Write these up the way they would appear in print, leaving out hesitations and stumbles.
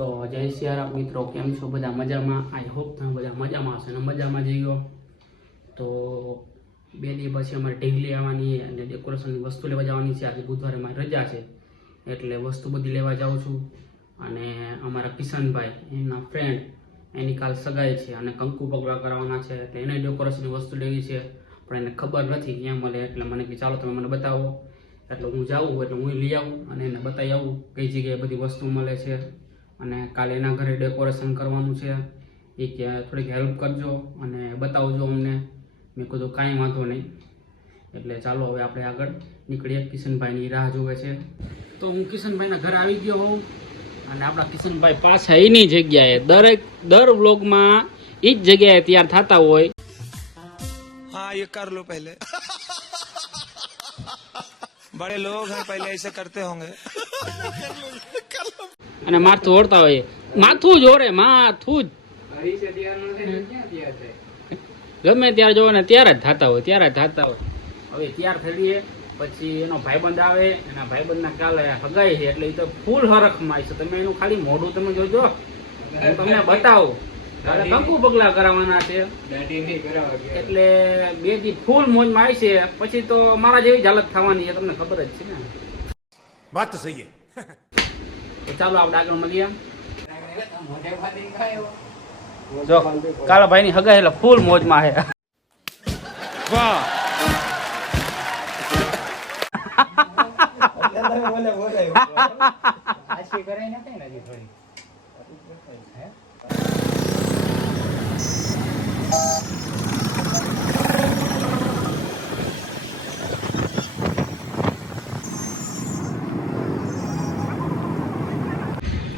તો જય સિયારામ મિત્રો, કેમ છો બધા? મજામાં? આઈ હોપ તમે બધા મજામાં હશો ને મજામાં જઈ ગયો. તો 2 દિવસ પછી અમારે ઢીંગલી આવવાની અને ડેકોરેશનની વસ્તુ લેવા જવાની છે. આજે બુધવારે મારી રજા છે એટલે વસ્તુ બધી લેવા જાઉં છું. અને અમારા કિશનભાઈ એના ફ્રેન્ડ એની કાલ સગાઈ છે અને કંકુ પગલા કરાવવાના છે એટલે એને ડેકોરેશનની વસ્તુ લેવી છે, પણ એને ખબર નથી ક્યાં મળે. એટલે મને કે ચાલો તમે મને બતાવો. એટલે હું જાઉં એટલે હું લઈ આવું અને એને બતાવી આવું કઈ જગ્યાએ બધી વસ્તુ મળે છે. અને કાલે એના ઘરે ડેકોરેશન કરવાનું છે. એ કે થોડીક હેલ્પ કરજો અને બતાવજો અમને. મેં કીધું કાંઈ વાંધો નહીં. એટલે ચાલો હવે આપણે આગળ નીકળીએ. કિશનભાઈની રાહ જોવે છે. તો હું કિશનભાઈના ઘરે આવી ગયો હોઉં અને આપણા કિશનભાઈ પાછા એની જગ્યાએ દર વ્લોગમાં એ જ જગ્યાએ તૈયાર થતા હોય. हाँ ये कर लो पहले बड़े लोग हैं पहले ऐसे करते होंगे અને માથું ઓળતા હોય. માથું જ ઓરે, માથું જ ગમે ત્યારે જોવો ને ત્યારે જ થતા હોય. હવે તૈયાર થઈએ પછી એનો ભાઈબંધ આવે. એના ભાઈબંધના કાલે હગાઈ છે એટલે એ તો ફૂલ હરખમાં છે. તમે એનું ખાલી મોઢું તમે જોજો, હું તમને બતાવું. કાલે કંકુ પગલા કરાવવાના છે એટલે 2 દી ફૂલ મોજમાં આવી છે. પછી તો મારા જેવી જ હાલત થવાની છે, તમને ખબર જ છે ને. વાત તો સહી તો ચાલો આપણે આગળ મળીએ. જો કાલા ભાઈ ની હગાઈ એટલે ફૂલ મોજમાં છે. वाह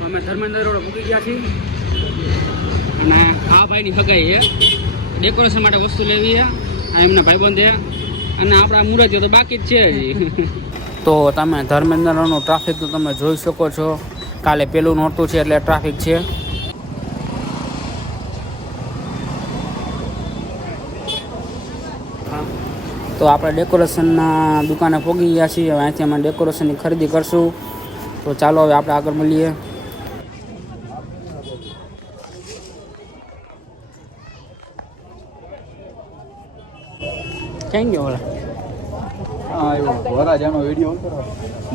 અમે ધર્મેન્દ્ર રોડ મૂકી ગયા છીએ અને આ ભાઈની હગાઈ છે. ડેકોરેશન માટે વસ્તુ લેવી છે. આ એમના ભાઈબંધ છે અને આપણા મુરતીઓ તો બાકી જ છે હજી. તો તમે ધર્મેન્દ્રનો ટ્રાફિક તો તમે જોઈ શકો છો. કાલે પેલું નોરતું છે એટલે ટ્રાફિક છે. તો આપણે ડેકોરેશનના દુકાને પહોંચી ગયા છીએ. હવે અહીંથી અમે ડેકોરેશનની ખરીદી કરશું. તો ચાલો હવે આપણે આગળ મળીએ. ક્યાં ગયો ઓલા? હા એવો વરાજાનો વિડીયો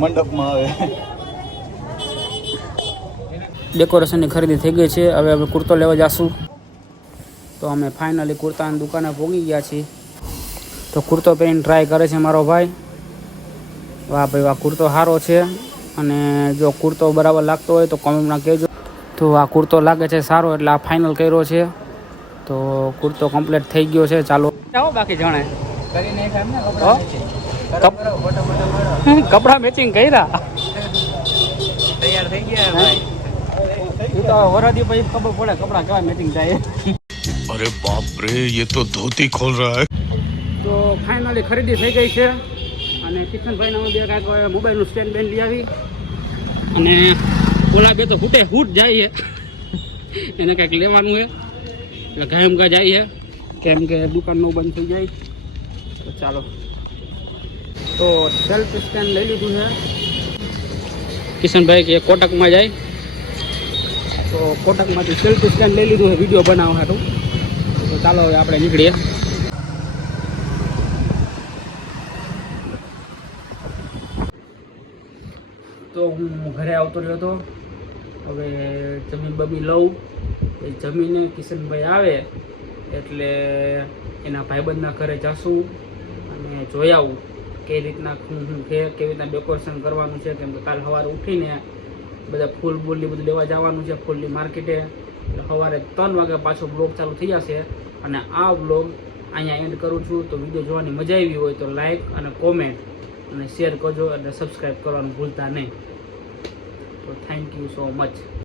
મંડપમાં આવે. ડેકોરેશનની ખરીદી થઈ ગઈ છે. હવે અમે કુર્તો લેવા જઈશું. તો અમે ફાઇનલી કુર્તાની દુકાને પહોંચી ગયા છીએ. તો કુર્તો પહેરીને ટ્રાય કરે છે મારો ભાઈ. વાહ ભાઈ વાહ, કુર્તો સારો છે. અને જો કુર્તો બરાબર લાગતો હોય તો કોમેન્ટમાં કહેજો. તો આ કુર્તો લાગે છે સારો એટલે આ ફાઇનલ કર્યો છે. તો કુર્તો કમ્પ્લીટ થઈ ગયો છે. ચાલો આવો બાકી જાણે કપડા મેચિંગ કર્યા. तैयार થઈ ગયા ભાઈ. એ તો વરાદી પછી ખબર પડે કપડા કેવા મેચિંગ થાય. अरे बाप रे, ये तो धोती खोल रहा है. તો ફાઇનલી ખરીદી થઈ ગઈ છે. અને કિશનભાઈને અમે બે કાંઈક મોબાઈલનું સ્ટેન્ડ બેન્ડ લઈ આવી. અને ઓલા બે તો હૂટ જાય છે. એને કંઈક લેવાનું છે એટલે ગાયમગા જાય છે કેમ કે દુકાનનું બંધ થઈ જાય. તો ચાલો, તો સેલ્ફ સ્ટેન્ડ લઈ લીધું છે. કિશનભાઈ કે કોટકમાં જાય તો કોટકમાંથી સેલ્ફ સ્ટેન્ડ લઈ લીધું છે વિડીયો બનાવવા હતું. તો ચાલો હવે આપણે નીકળીએ. તો હું ઘરે આવતો રહ્યો હતો. હવે જમીન બમી લઉં. એ જમીને કિશનભાઈ આવે એટલે એના ભાઈબંધના ઘરે જાશું અને જોઈ આવું કઈ રીતના શું છે, કેવી રીતના ડેકોરેશન કરવાનું છે. કેમ કે કાલ સવારે ઉઠીને બધા ફૂલ બૂલની બધું લેવા જવાનું છે ફૂલની માર્કેટે. એટલે સવારે 3 વાગે પાછો બ્લોગ ચાલુ થઈ જશે. અને આ બ્લોગ અહીંયા એન્ડ કરું છું. તો વિડીયો જોવાની મજા આવી હોય તો લાઈક અને કોમેન્ટ અને શેર કરજો અને સબસ્ક્રાઈબ કરવાનું ભૂલતા નહીં. તો થેન્ક યુ સો મચ.